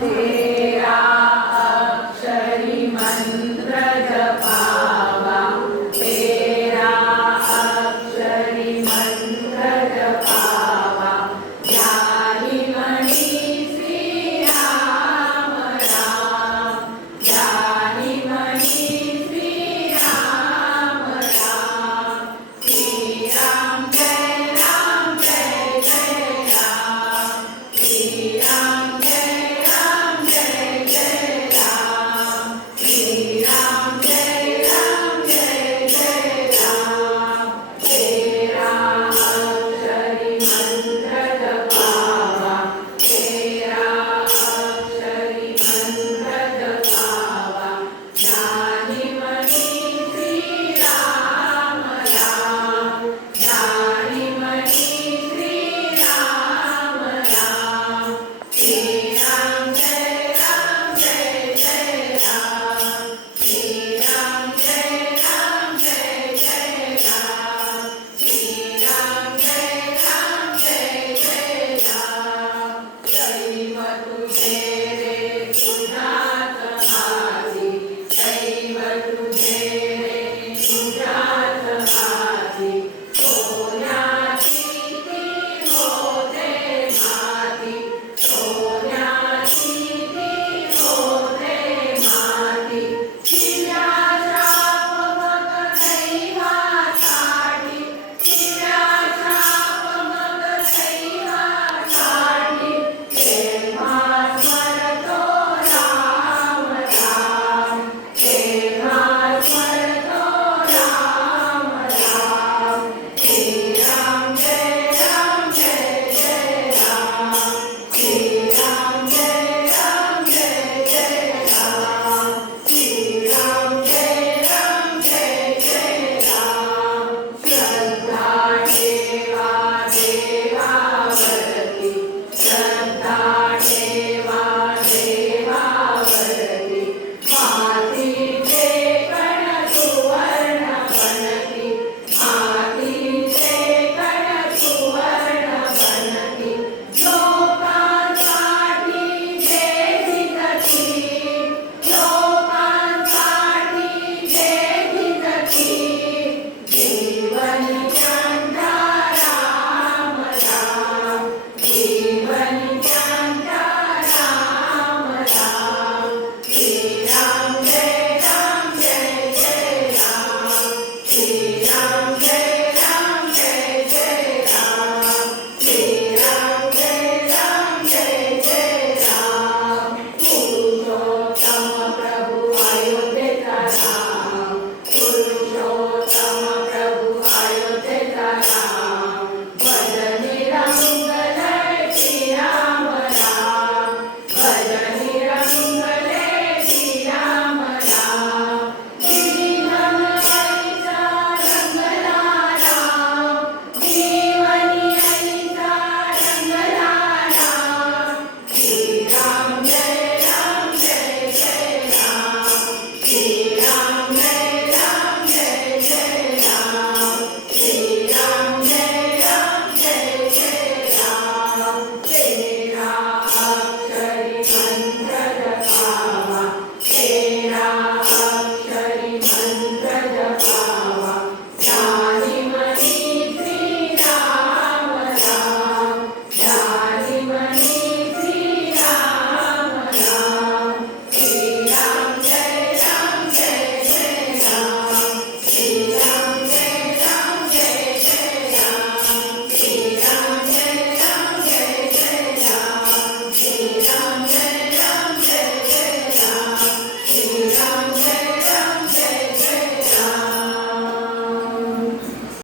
तेरा अक्षरी मंत्र जपावा, तेरा अक्षरी मंत्र जपावा, ध्यानी मनी श्री राम राम, ध्यानी मनी श्री राम राम, श्री राम जय राम जय जय राम, श्री राम जय राम जय जय राम, श्री राम जय राम जय जय राम, तेरा अक्षरी मंत्र जपावा, तेरा अक्षरी मंत्र जपावा, ध्यानी मनी श्री राम राम, ध्यानी मनी श्री राम राम, श्री राम जय राम जय जय राम, श्री राम जय राम जय जय राम, श्री राम जय राम जय जय राम, दैव तुझे